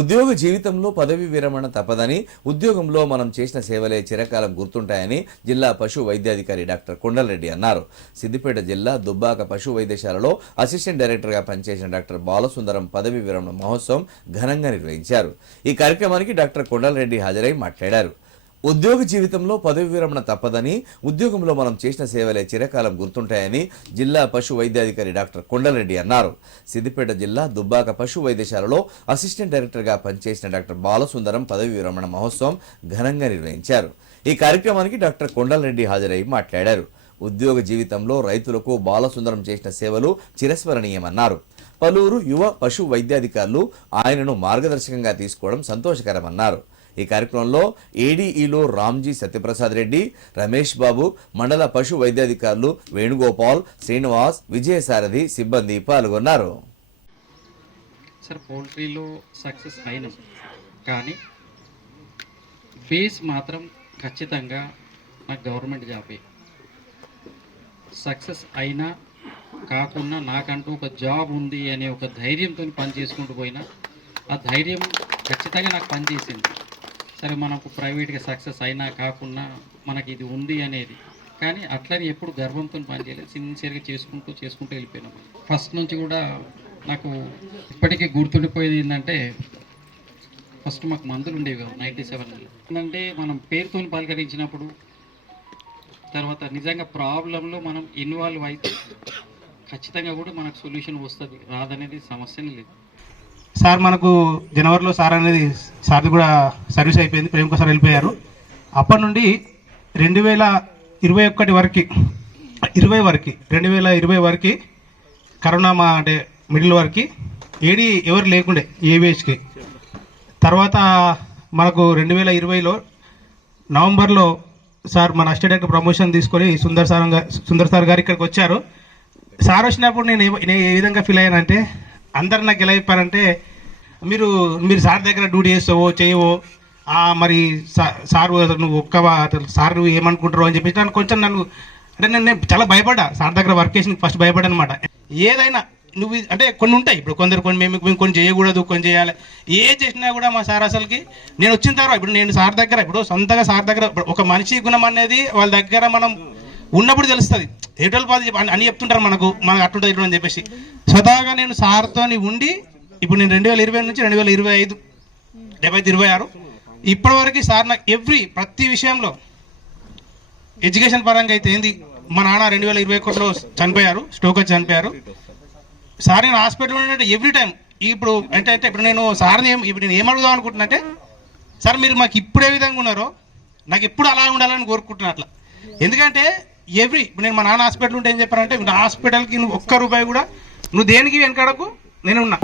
ఉద్యోగ జీవితంలో పదవి విరమణ తప్పదని ఉద్యోగంలో మనం చేసిన సేవలే చిరకాలం గుర్తుంటాయని జిల్లా పశు వైద్యాధికారి డాక్టర్ కొండలరెడ్డి అన్నారు. సిద్దిపేట జిల్లా దుబ్బాక పశు వైద్యశాలలో అసిస్టెంట్ డైరెక్టర్గా పనిచేసిన డాక్టర్ బాలసుందరం పదవి విరమణ మహోత్సవం ఘనంగా నిర్వహించారు. ఈ కార్యక్రమానికి డాక్టర్ కొండలరెడ్డి హాజరై మాట్లాడారు. ఉద్యోగ జీవితంలో పదవి విరమణ తప్పదని ఉద్యోగంలో మనం చేసిన సేవలే చిరకాలం గుర్తుంటాయని జిల్లా పశు వైద్యాధికారి డాక్టర్ కొండలరెడ్డి అన్నారు. సిద్దిపేట జిల్లా దుబ్బాక పశు వైద్యశాలలో అసిస్టెంట్ డైరెక్టర్గా పనిచేసిన డాక్టర్ బాలసుందరం పదవి విరమణ మహోత్సవం ఘనంగా నిర్వహించారు. ఈ కార్యక్రమానికి డాక్టర్ కొండలరెడ్డి హాజరై మాట్లాడారు. ఉద్యోగ జీవితంలో రైతులకు బాలసుందరం చేసిన సేవలు చిరస్మరణీయమన్నారు. పలువురు యువ పశు వైద్యాధికారులు ఆయనను మార్గదర్శకంగా తీసుకోవడం సంతోషకరమన్నారు. ఈ కార్యక్రమంలో ఏడీఈలో రామ్జీ సత్యప్రసాద్ రెడ్డి రమేష్ బాబు మండల పశు వైద్యాధికారులు వేణుగోపాల్ శ్రీనివాస్ విజయసారథి సిబ్బంది పాల్గొన్నారు. సార్ పౌల్ట్రీలో సక్సెస్ అయినాం కానీ బేస్ మాత్రం ఖచ్చితంగా నాకు గవర్నమెంట్ జాబే. సక్సెస్ అయినా కాకుండా నాకంటూ ఒక జాబ్ ఉంది అనే ఒక ధైర్యంతో పని చేసుకుంటూ పోయినా ఆ ధైర్యం ఖచ్చితంగా నాకు పనిచేసింది. సరే మనకు ప్రైవేట్గా సక్సెస్ అయినా కాకుండా మనకి ఇది ఉంది అనేది. కానీ అట్లని ఎప్పుడు గర్వంతో పనిచేయలేదు. సిన్సియర్గా చేసుకుంటూ చేసుకుంటూ వెళ్ళిపోయినాం ఫస్ట్ నుంచి కూడా నాకు ఇప్పటికీ గుర్తుండిపోయేది ఏంటంటే ఫస్ట్ మాకు మందులు ఉండేవి కావు నైంటీ సెవెన్ ఏంటంటే మనం పేరుతో పలకరించినప్పుడు తర్వాత నిజంగా ప్రాబ్లంలో మనం ఇన్వాల్వ్ అయితే ఖచ్చితంగా కూడా మనకు సొల్యూషన్ వస్తుంది రాదనేది సమస్యనే లేదు. సార్ మనకు జనవరిలో సార్ అనేది సార్ది కూడా సర్వీస్ అయిపోయింది ప్రేమ్ సార్ వెళ్ళిపోయారు. అప్పటి నుండి రెండు వేల ఇరవై ఒకటి వరకు ఇరవై వరకు రెండు వేల ఇరవై వరకు కరోనా మా అంటే మిడిల్ వరకు ఏడి ఎవరు లేకుండే ఏవిహెచ్కి. తర్వాత మనకు రెండు వేల ఇరవైలో నవంబర్లో సార్ మన అసిస్టెంట్ ప్రమోషన్ తీసుకొని సుందర్ సార్ గా- సుందర్ సార్ గారు ఇక్కడికి వచ్చారు. సార్ వచ్చినప్పుడు నేను నేను ఏ విధంగా ఫీల్ అయ్యానంటే అందరు నాకు ఎలా చెప్పారంటే మీరు మీరు సార్ దగ్గర డ్యూటీ చేస్తావో చేయవో మరి సార్ నువ్వు ఒక్క సార్ నువ్వు ఏమనుకుంటారో అని చెప్పేసి నన్ను కొంచెం నన్ను అంటే నేను నేను చాలా భయపడ్డా. సార్ దగ్గర వర్క్ చేసిన ఫస్ట్ భయపడ్డా అనమాట ఏదైనా నువ్వు అంటే కొన్ని ఉంటాయి. ఇప్పుడు కొందరు కొన్ని మేము మేము కొన్ని చేయకూడదు కొన్ని చేయాలి. ఏ చేసినా కూడా మా సార్ అసలుకి నేను వచ్చిన తర్వాత ఇప్పుడు నేను సార్ దగ్గర ఇప్పుడు సొంతగా సార్ దగ్గర ఒక మనిషి గుణం అనేది వాళ్ళ దగ్గర మనం ఉన్నప్పుడు తెలుస్తుంది. ఏటోళ్ళ పాది అని- అని చెప్తుంటారు మనకు మనకు అట్లుంటుంది అని చెప్పేసి. స్వతహాగా నేను సార్తో ఉండి ఇప్పుడు నేను రెండు వేల ఇరవై నుంచి రెండు వేల ఇరవై ఐదు డెబ్బై ఇరవై ఆరు. ఇప్పటివరకు సార్ నాకు ఎవ్రీ ప్రతి విషయంలో ఎడ్యుకేషన్ పరంగా అయితే ఏంది మా నాన్న రెండు వేల ఇరవై ఒకటిలో చనిపోయారు స్టోక్ వచ్చి చనిపోయారు. సార్ నేను హాస్పిటల్లో ఉన్నట్టు ఎవ్రీ టైం ఇప్పుడు అంటే అంటే ఇప్పుడు నేను సార్ని ఏం ఇప్పుడు నేను ఏం అడుగుదాం అనుకుంటున్నా అంటే సార్ మీరు మాకు ఇప్పుడు ఏ విధంగా ఉన్నారో నాకు ఎప్పుడు అలా ఉండాలని కోరుకుంటున్నా అట్లా. ఎందుకంటే ఎవ్రీ ఇప్పుడు నేను మా నాన్న హాస్పిటల్ ఉంటే ఏం చెప్పారంటే నా హాస్పిటల్కి నువ్వు ఒక్క రూపాయి కూడా నువ్వు దేనికి వెనకడకు? నేను ఉన్నా